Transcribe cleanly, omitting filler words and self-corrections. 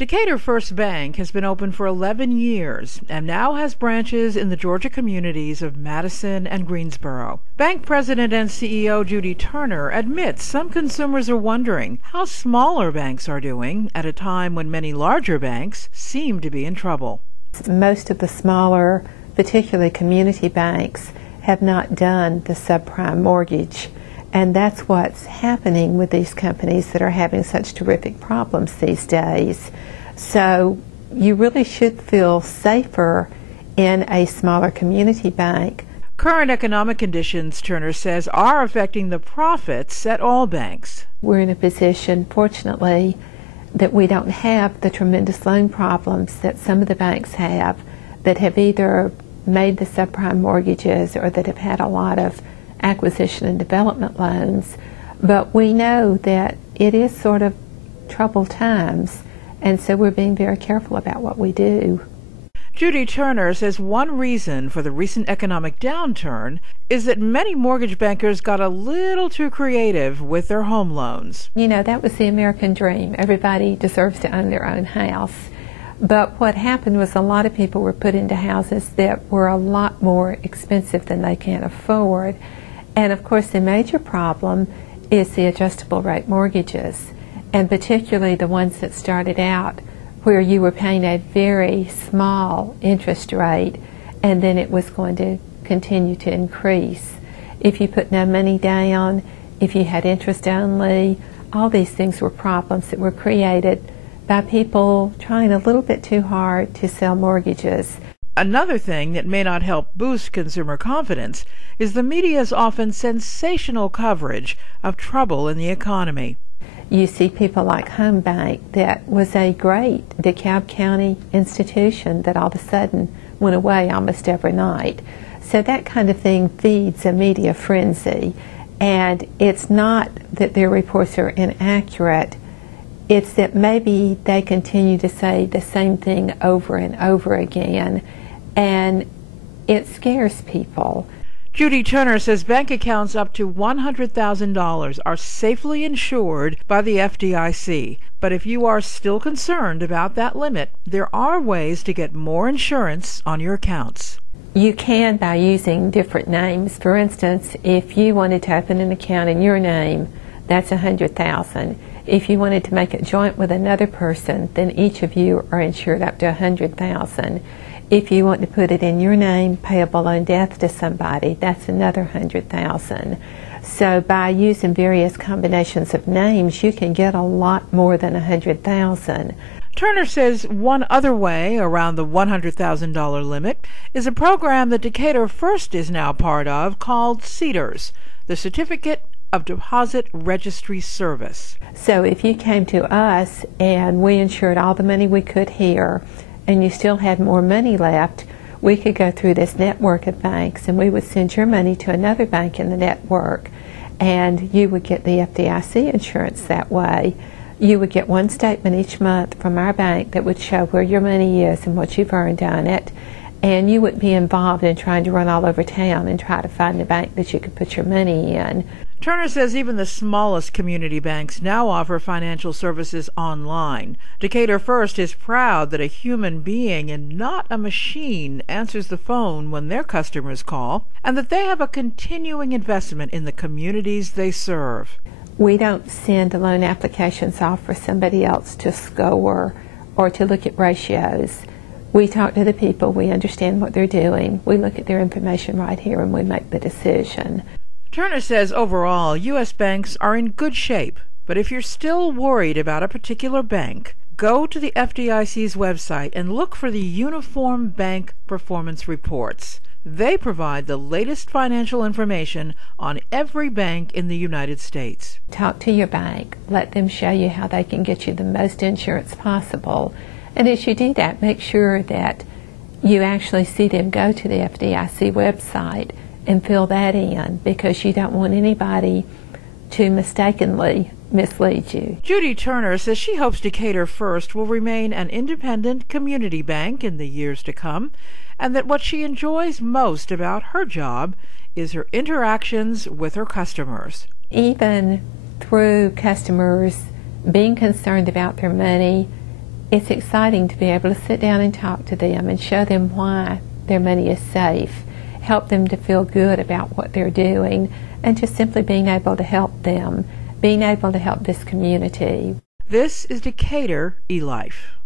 Decatur First Bank has been open for 11 years and now has branches in the Georgia communities of Madison and Greensboro. Bank President and CEO Judy Turner admits some consumers are wondering how smaller banks are doing at a time when many larger banks seem to be in trouble. Most of the smaller, particularly community banks, have not done the subprime mortgage. And that's what's happening with these companies that are having such terrific problems these days. So you really should feel safer in a smaller community bank. Current economic conditions, Turner says, are affecting the profits at all banks. We're in a position, fortunately, that we don't have the tremendous loan problems that some of the banks have that have either made the subprime mortgages or that have had a lot of acquisition and development loans, but we know that it is sort of troubled times, and so we're being very careful about what we do. Judy Turner says one reason for the recent economic downturn is that many mortgage bankers got a little too creative with their home loans. You know, that was the American dream. Everybody deserves to own their own house. But what happened was a lot of people were put into houses that were a lot more expensive than they can afford. And of course the major problem is the adjustable rate mortgages, and particularly the ones that started out where you were paying a very small interest rate and then it was going to continue to increase. If you put no money down, if you had interest only, all these things were problems that were created by people trying a little bit too hard to sell mortgages. Another thing that may not help boost consumer confidence is the media's often sensational coverage of trouble in the economy. You see people like Home Bank, that was a great DeKalb County institution that all of a sudden went away almost every night. So that kind of thing feeds a media frenzy. And it's not that their reports are inaccurate, it's that maybe they continue to say the same thing over and over again, and it scares people. Judy Turner says bank accounts up to $100,000 are safely insured by the FDIC. But if you are still concerned about that limit, there are ways to get more insurance on your accounts. You can by using different names. For instance, if you wanted to open an account in your name, that's $100,000. If you wanted to make it joint with another person, then each of you are insured up to $100,000. If you want to put it in your name, payable on death to somebody, that's another $100,000. So by using various combinations of names, you can get a lot more than $100,000. Turner says one other way around the $100,000 limit is a program that Decatur First is now part of called CDARS, the Certificate of Deposit Registry Service. So if you came to us and we insured all the money we could here, and you still had more money left, we could go through this network of banks and we would send your money to another bank in the network, and you would get the FDIC insurance that way. You would get one statement each month from our bank that would show where your money is and what you've earned on it, and you wouldn't be involved in trying to run all over town and try to find a bank that you could put your money in. Turner says even the smallest community banks now offer financial services online. Decatur First is proud that a human being and not a machine answers the phone when their customers call, and that they have a continuing investment in the communities they serve. We don't send loan applications off for somebody else to score or to look at ratios. We talk to the people, we understand what they're doing, we look at their information right here, and we make the decision. Turner says overall, U.S. banks are in good shape, but if you're still worried about a particular bank, go to the FDIC's website and look for the Uniform Bank Performance Reports. They provide the latest financial information on every bank in the United States. Talk to your bank. Let them show you how they can get you the most insurance possible. And as you do that, make sure that you actually see them go to the FDIC website and fill that in, because you don't want anybody to mistakenly mislead you. Judy Turner says she hopes Decatur First will remain an independent community bank in the years to come, and that what she enjoys most about her job is her interactions with her customers. Even through customers being concerned about their money It's exciting to be able to sit down and talk to them and show them why their money is safe, help them to feel good about what they're doing, and just simply being able to help them, being able to help this community. This is Decatur eLife.